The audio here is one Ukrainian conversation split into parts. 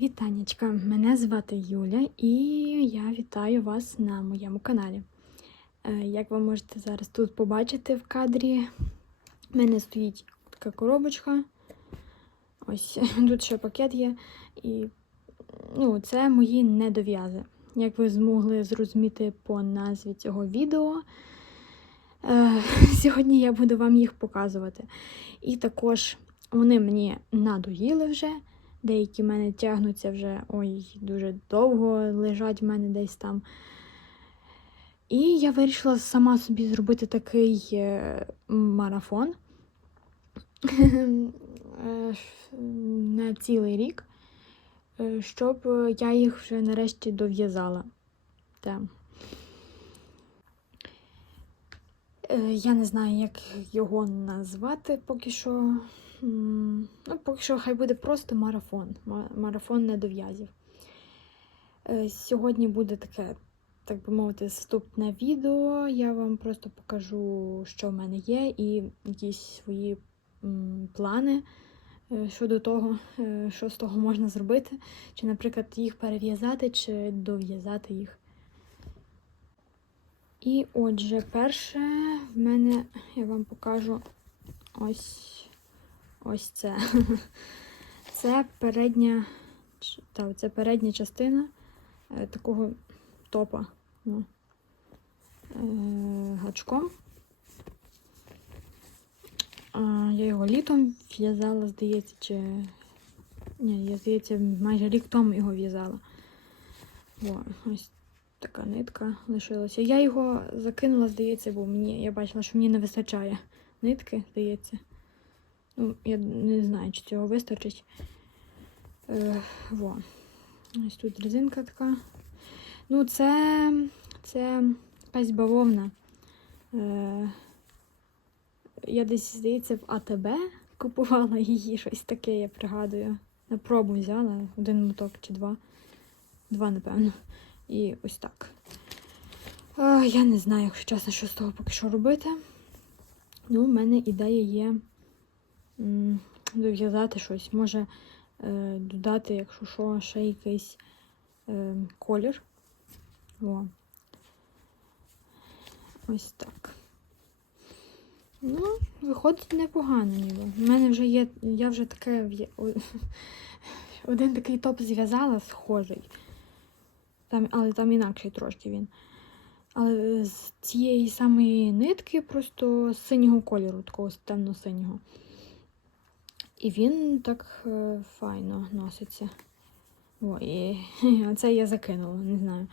Вітанечка, мене звати Юля і я вітаю вас на моєму каналі. Е, Як ви можете зараз тут побачити в кадрі, в мене стоїть така коробочка. Ось тут ще пакет є. І ну, це мої недов'язи. Як ви змогли зрозуміти по назві цього відео, е, сьогодні я буду вам їх показувати. І також вони мені надоїли вже. Деякі в мене тягнуться вже ой, дуже довго лежать в мене десь там. І я вирішила сама собі зробити такий е, марафон е, на цілий рік, е, щоб я їх вже нарешті дов'язала. Я не знаю, як його назвати поки що. Ну, поки що хай буде просто марафон. Марафон недов'язів. Е, Сьогодні буде таке, так би мовити, вступне відео. Я вам просто покажу, що в мене є, і якісь свої плани е, щодо того, е, що з того можна зробити. Чи, наприклад, їх перев'язати, чи дов'язати їх. І отже, перше в мене я вам покажу ось ось це. Це передня, та, це передня частина е, такого топа. Ну, е, гачком. Я його літом в'язала, здається, чи. Ні, я здається, майже рік тому його в'язала. Ось така нитка лишилася. Я його закинула, здається, бо мені я бачила, що мені не вистачає нитки, здається. Ну, я не знаю, чи цього вистачить. Е, во. Ось тут резинка така. Ну, це, це якась бавовна. Е, я десь, здається, в АТБ купувала її, щось таке, я пригадую. На пробу взяла один моток чи два. Два, напевно. І ось так. Е, я не знаю, якщо чесно, що з того поки що робити. Ну, в мене ідея є дов'язати щось. Може е, додати, якщо що, ще якийсь е, колір. О. Ось так. Ну, виходить непогано ніби. У мене вже є. Я вже таке один такий топ зв'язала схожий. Там, але там інакший трошки він. Але з цієї самої нитки, просто з синього кольору, такого темно-синього. І він так е, файно носиться. О, і оце я закинула, не знаю.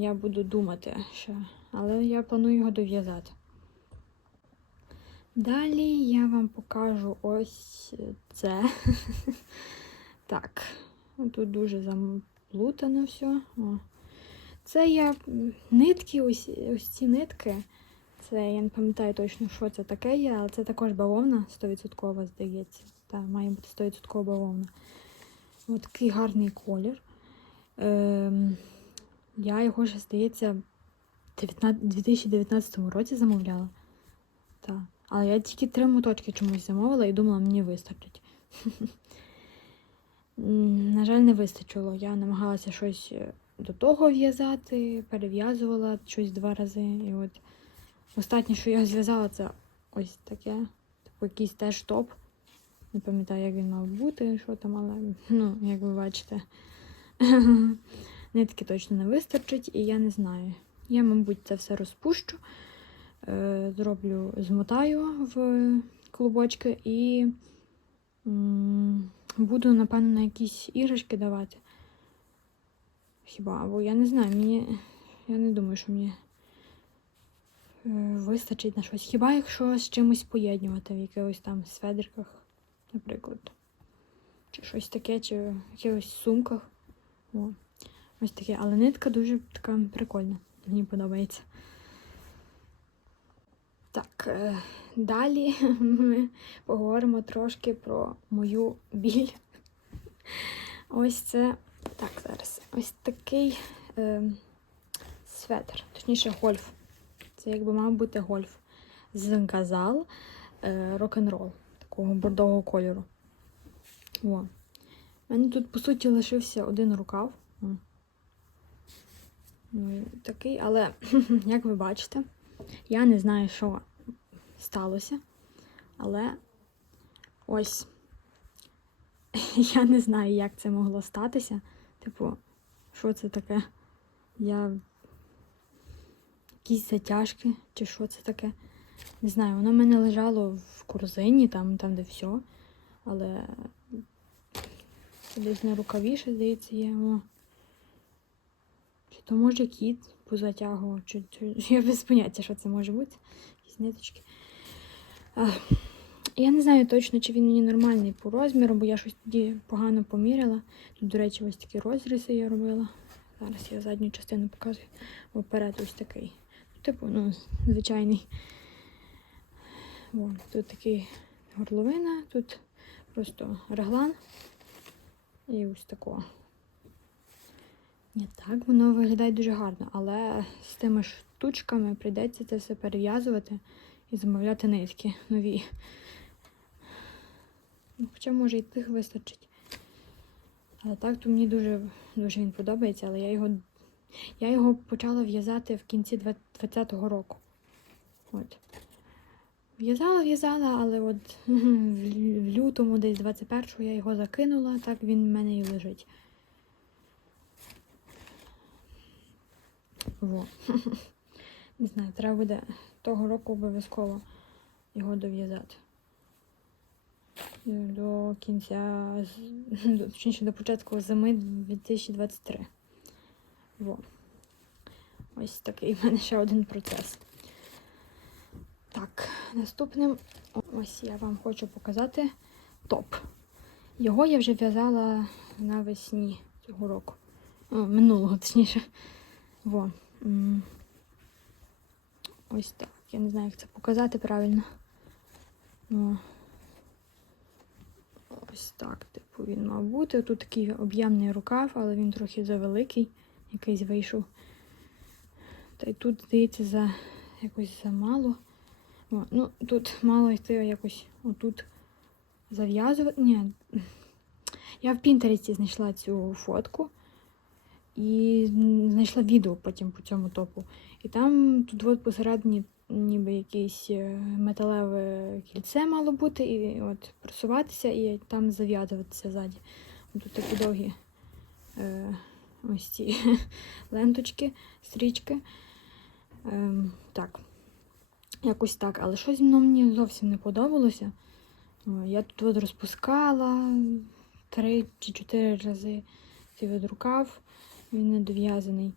Я буду думати ще, але я планую його дов'язати. Далі я вам покажу ось це. так, тут дуже заплутано все. О. Це я нитки, ось, ось ці нитки. Це я не пам'ятаю точно, що це таке є, але це також бавовна 100% здається. Так, має бути 100% бавовна. Ось такий гарний колір. Ем, я його ще, здається, в 19 2019 році замовляла. Так. Але я тільки три моточки чомусь замовила і думала, мені вистачить. На жаль, не вистачило. Я намагалася щось е, до того в'язати, перев'язувала щось два рази. І от останнє, що я зв'язала, це ось таке. Типу якийсь теж топ. Не пам'ятаю, як він мав бути, що там, але ну, як ви бачите, нитки точно не вистачить, і я не знаю. Я, мабуть, це все розпущу, е, зроблю, змотаю в клубочки і буду, напевно, на якісь іграшки давати. Хіба? Або я не знаю, мені. Я не думаю, що мені вистачить на щось. Хіба якщо з чимось поєднувати в якихось там сведриках, наприклад. Чи щось таке, чи в якихось сумках. О, ось таке. Але нитка дуже така прикольна. Мені подобається. Так, е, далі ми поговоримо трошки про мою біль. Ось це. Так, зараз. Ось такий е, светр, точніше, гольф. Це якби мав бути гольф. З газал е, рок-н-рол такого бордового кольору. О. У мене тут, по суті, лишився один рукав. Ну, такий, але, як ви бачите, я не знаю, що сталося. Але ось я не знаю, як це могло статися. Типу, що це таке? Я. Якісь затяжки, чи що це таке? Не знаю, воно в мене лежало в корзині, там, там де все. Але десь на рукаві ще, здається, є. О. Чи то може кіт позатягував, чи, чи я без поняття, що це може бути. Якісь ниточки. А, я не знаю точно, чи він мені нормальний по розміру, бо я щось тоді погано поміряла. Тут, до речі, ось такі розрізи я робила. Зараз я задню частину показую. Вперед ось такий. Типу, ну, звичайний. О, тут такий горловина, тут просто реглан. І ось такого. Ні, так, воно виглядає дуже гарно, але з тими штучками прийдеться це все перев'язувати і замовляти нитки нові. Ну, Хоча, може, і тих вистачить. Але так, то мені дуже, дуже він подобається, але я його, я його почала в'язати в кінці 20-го року. От. В'язала, в'язала, але от в лютому, десь 21-го я його закинула, так він в мене і лежить. Во. Не знаю, треба буде того року обов'язково його дов'язати. До кінця, точніше, до початку зими 2023. Во. Ось такий в мене ще один процес. Так, наступним ось я вам хочу показати топ. Його я вже в'язала навесні цього року. О, минулого, точніше. Во. Ось так. Я не знаю, як це показати правильно. О. Ось так, типу, він мав бути. Тут такий об'ємний рукав, але він трохи завеликий, якийсь вийшов. Та й тут, здається, за якось замало. О, ну, тут мало йти якось отут зав'язувати. Ні. Я в Пінтересті знайшла цю фотку і знайшла відео потім по цьому топу. І там тут от посередині ніби якесь е, металеве кільце мало бути, і от просуватися і там зав'язуватися ззаді. Тут такі довгі е, ось ці ленточки, стрічки. Ем, так. Якось так, але щось воно мені зовсім не подобалося. Я тут от розпускала три чи чотири рази цей от рукав, він не дов'язаний.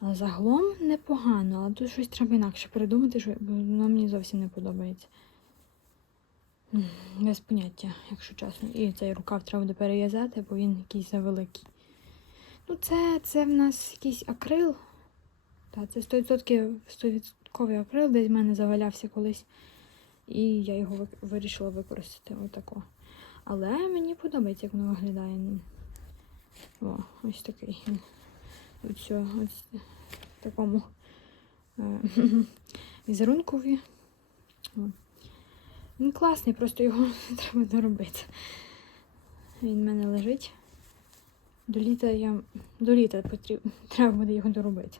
Але загалом непогано, але тут щось треба інакше придумати, що воно мені зовсім не подобається. Без поняття, якщо чесно. І цей рукав треба буде перев'язати, бо він якийсь завеликий. Ну, це, це в нас якийсь акрил. Так, це 100%, 100% акрил, десь в мене завалявся колись. І я його вирішила використати отако. Але мені подобається, як воно виглядає. О, ось такий. Ось в такому е, візерункові. Він класний, просто його треба доробити. Він в мене лежить. До літа я до літа потрібно, треба буде його доробити.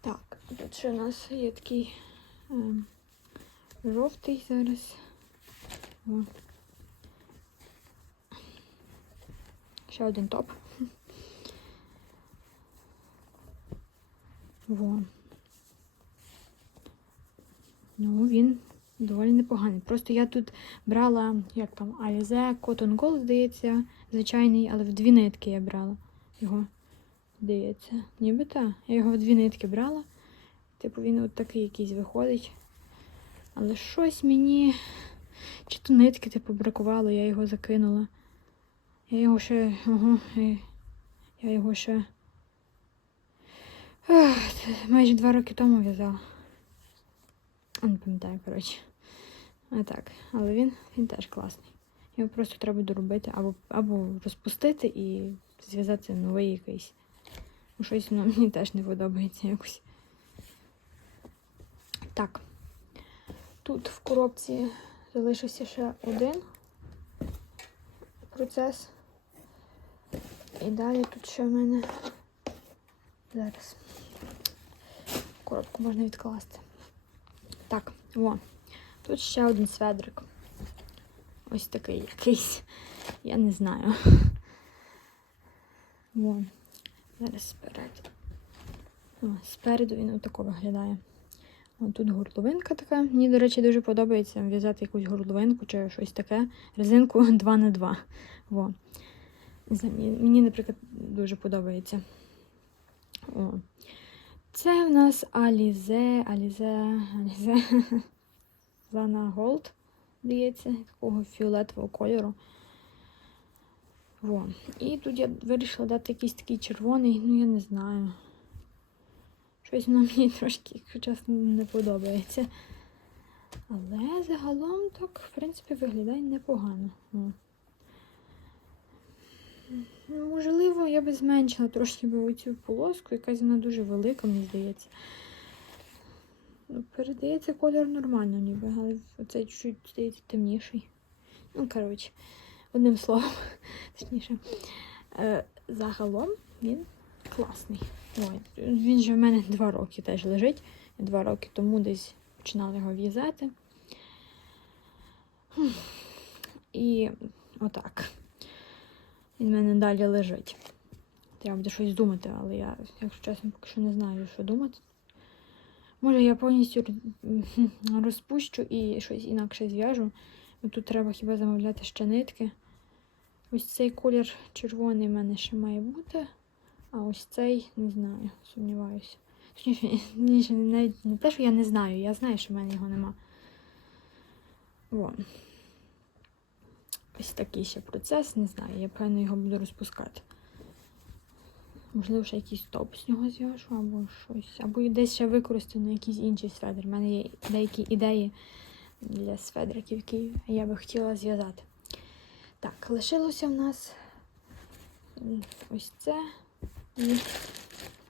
Так, тут ще у нас є такий е, жовтий зараз. О. Ще один топ. Во. Ну, він доволі непоганий. Просто я тут брала, як там, Alize Cotton Gold, здається, звичайний, але в дві нитки я брала його. Здається. Ніби так. Я його в дві нитки брала. Типу він от такий якийсь виходить. Але щось мені. Чи то нитки типу бракувало, я його закинула. Я його ще. Ага, я його ще. Ех, майже два роки тому в'язала. Не пам'ятаю, коротше. А так, але він, він теж класний. Його просто треба доробити або, або розпустити і зв'язати новий якийсь. Бо щось воно мені теж не подобається якось. Так. Тут в коробці залишився ще один. процес. І далі тут ще в мене зараз. Коробку можна відкласти. Так, о, тут ще один сведрик. Ось такий якийсь. Я не знаю. О, зараз спереду. О, спереду він отако виглядає. О, тут горловинка така. Мені, до речі, дуже подобається в'язати якусь горловинку чи щось таке. Резинку 2 на 2 Во. Мені, наприклад, дуже подобається. О. Це в нас Алізе, Алізе, Алізе. Лана Голд, здається, такого фіолетового кольору. Во. І тут я вирішила дати якийсь такий червоний, ну я не знаю. Щось воно мені трошки, чесно, не подобається. Але загалом так, в принципі, виглядає непогано. Ну, Можливо, я би зменшила трошки би оцю полоску, якась вона дуже велика, мені здається. Ну, передається колір нормально, ніби, але оцей чуть здається темніший. Ну, коротше, одним словом, точніше. Е, загалом він класний. Ой, він же в мене два роки теж лежить. Два роки тому десь починала його в'язати. І отак. Він в мене далі лежить. Треба буде щось думати, але я, якщо чесно, поки що не знаю, що думати. Може, я повністю розпущу і щось інакше зв'яжу. Ну, Тут треба хіба замовляти ще нитки. Ось цей колір червоний в мене ще має бути. А ось цей не знаю, сумніваюся. Точніше, ні, навіть не те, що я не знаю, я знаю, що в мене його нема. Вон. Ось такий ще процес, не знаю, я певно його буду розпускати. Можливо, ще якийсь топ з нього зв'яжу, або щось. Або десь ще використаю на якийсь інший сведер. У мене є деякі ідеї для сведриків, які я би хотіла зв'язати. Так, лишилося в нас ось це і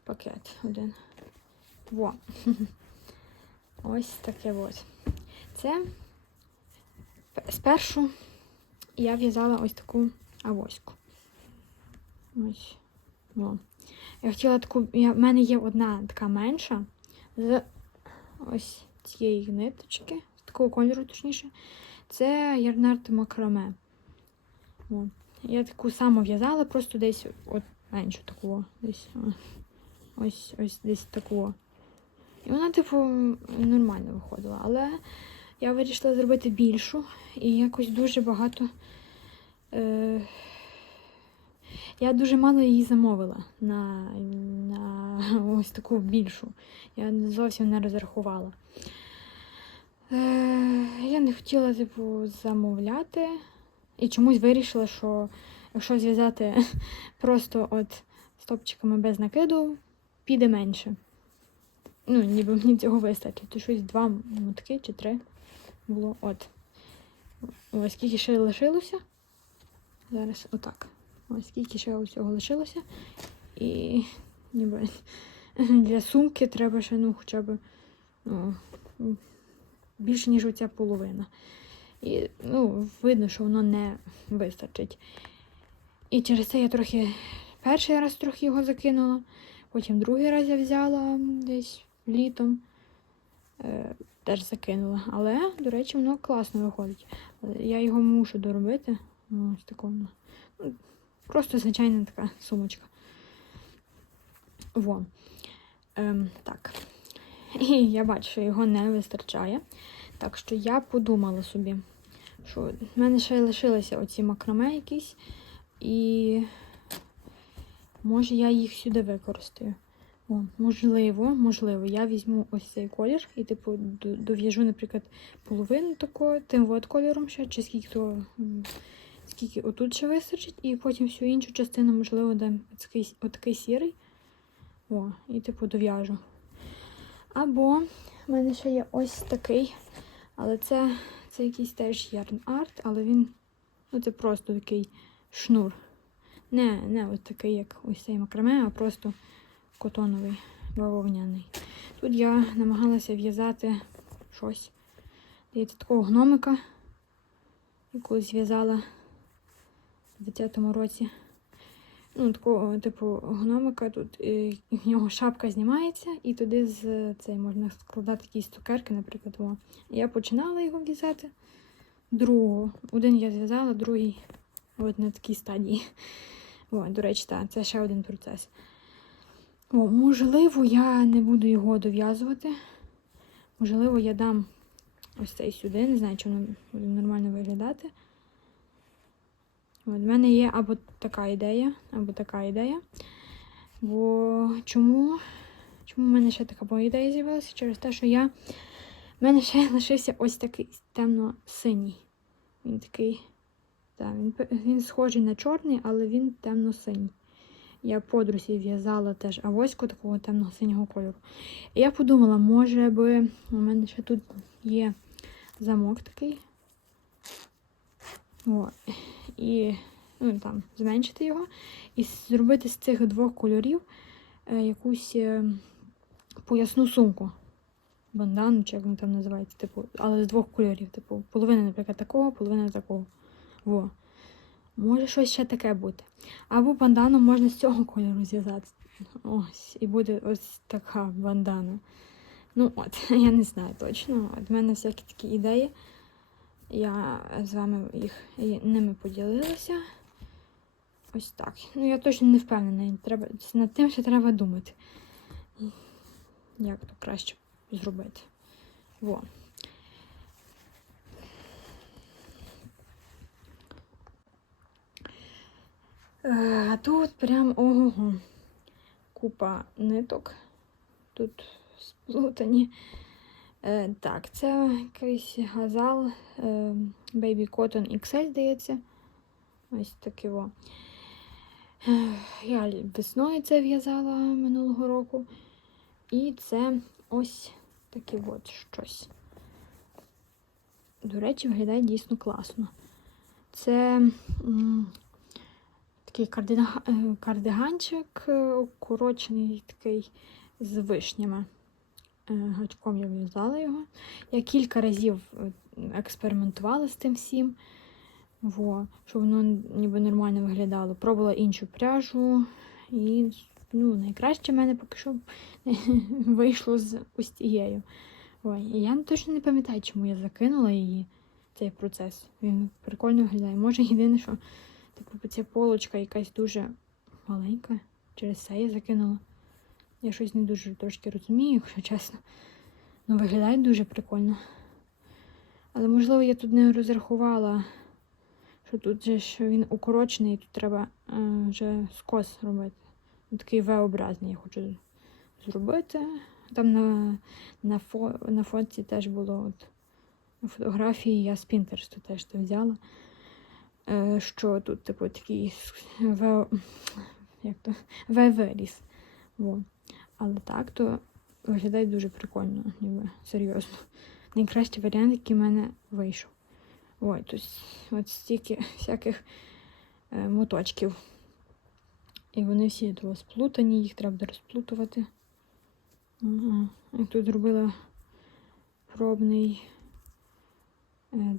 пакет один. Во. Ось таке от. Це спершу я в'язала ось таку авоську. Ось. Во. Я хотіла таку. Я, в мене є одна така менша з ось цієї ниточки, з такого кольору, точніше. Це ярнард макраме. О. Я таку саму в'язала, просто десь от меншу таку. Десь ось ось десь таку. І вона, типу, нормально виходила. Але я вирішила зробити більшу і якось дуже багато. Е... Я дуже мало її замовила на, на ось таку більшу. Я зовсім не розрахувала. Е, я не хотіла, типу, замовляти. І чомусь вирішила, що якщо зв'язати просто от стопчиками без накиду, піде менше. Ну, ніби мені цього вистачить. То щось два мотки чи три було. От. Ось скільки ще лишилося. Зараз отак. Ось скільки ще усього лишилося. І ніби для сумки треба ще, ну, хоча б ну, більше, ніж оця половина. І ну, видно, що воно не вистачить. І через це я трохи перший раз трохи його закинула, потім другий раз я взяла десь літом. Е, теж закинула. Але, до речі, воно класно виходить. Я його мушу доробити. Ну, Ось такому. Просто звичайна така сумочка. Во. Ем, так. І я бачу, що його не вистачає. Так що я подумала собі, що в мене ще лишилися оці макраме якісь, і може я їх сюди використаю. О, можливо, можливо, я візьму ось цей колір і, типу, дов'яжу, наприклад, половину такого, тим от кольором ще, чи скільки то, скільки отут ще вистачить, і потім всю іншу частину, можливо, дам отакий, сірий. О, і типу дов'яжу. Або в мене ще є ось такий, але це, це якийсь теж ярн арт, але він, ну це просто такий шнур. Не, не ось такий, як ось цей макраме, а просто котоновий, бавовняний. Тут я намагалася в'язати щось. Дивіться, такого гномика, яку зв'язала 20-му році. Ну, такого, типу, гномика тут і в нього шапка знімається, і туди з цей можна складати якісь цукерки, наприклад. О. Я починала його в'язати. Другого. Один я зв'язала, другий от на такій стадії. О, до речі, так, це ще один процес. О, можливо, я не буду його дов'язувати. Можливо, я дам ось цей сюди. Не знаю, чи воно буде нормально виглядати. От, в мене є або така ідея, або така ідея. Бо чому? Чому в мене ще така ідея з'явилася? Через те, що я. В мене ще лишився ось такий темно-синій. Він такий. Так, він, він схожий на чорний, але він темно-синій. Я подрузі в'язала теж авоську такого темно-синього кольору. І я подумала, може би у мене ще тут є замок такий. О, і ну, там, зменшити його. І зробити з цих двох кольорів е, якусь е, поясну сумку. Бандану, чи як воно там називається, типу, але з двох кольорів. Типу, половина, наприклад, такого, половина такого. Во. Може щось ще таке бути. Або бандану можна з цього кольору зв'язати. Ось, і буде ось така бандана. Ну от, я не знаю точно. От в мене всякі такі ідеї. Я з вами їх ними поділилася. Ось так. Ну, я точно не впевнена. Треба, над тим ще треба думати. Як то краще зробити. Во. Е, А тут прям ого. Купа ниток. Тут сплутані. Е, так, це якийсь газал е, Baby Cotton XL, здається. Ось таке во. Я весною це в'язала минулого року. І це ось таке от щось. До речі, виглядає дійсно класно. Це м, такий кардига- е, кардиганчик, укорочений такий з вишнями. Е, Гачком я в'язала його. Я кілька разів е, експериментувала з тим всім, во, щоб воно ніби нормально виглядало. Пробувала іншу пряжу, і ну, найкраще в мене поки що вийшло з ось я точно не пам'ятаю, чому я закинула її, цей процес. Він прикольно виглядає. Може, єдине, що типу, ця полочка якась дуже маленька. Через це я закинула. Я щось не дуже трошки розумію, якщо чесно. Ну, виглядає дуже прикольно. Але, можливо, я тут не розрахувала, що тут же ж він укорочений, і тут треба е, вже скос робити. Ну, Такий V-образний я хочу зробити. Там на, на, фо, на фотці теж було от, на фотографії, я з Пінтерсту теж це взяла. Е, що тут, типу, такий V, як то. Але так, то виглядає дуже прикольно, ніби серйозно. Найкращий варіант, який в мене вийшов. Ой, тут от стільки всяких е, моточків. І вони всі тут розплутані, їх треба розплутувати. Ага. І тут зробила пробний е,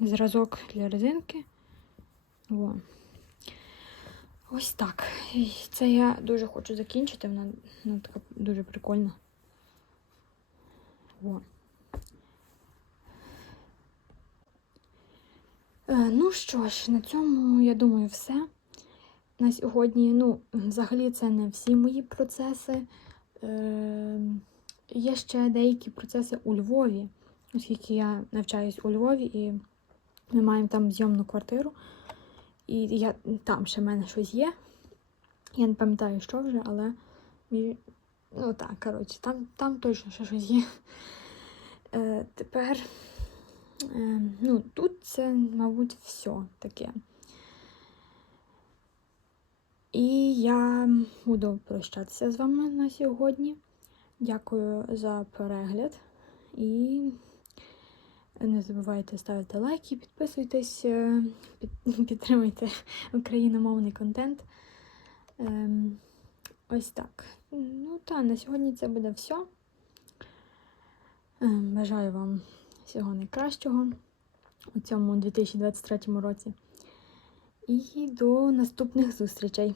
зразок для резинки. О. Ось так. І це я дуже хочу закінчити. Вона, вона така дуже прикольна. О. Е, ну що ж, на цьому, я думаю, все. На сьогодні, ну, взагалі, це не всі мої процеси. Е, є ще деякі процеси у Львові, оскільки я навчаюсь у Львові і ми маємо там зйомну квартиру. І я, там ще в мене щось є. Я не пам'ятаю, що вже, але ну так, коротше, там, там точно ще щось є. Е, тепер, е, ну, тут це, мабуть, все таке. І я буду прощатися з вами на сьогодні. Дякую за перегляд. І не забувайте ставити лайки, підписуйтесь, е, під- підтримуйте україномовний контент. Ем, ось так. Ну та на сьогодні це буде все. Ем, Бажаю вам всього найкращого у цьому 2023 році. І до наступних зустрічей.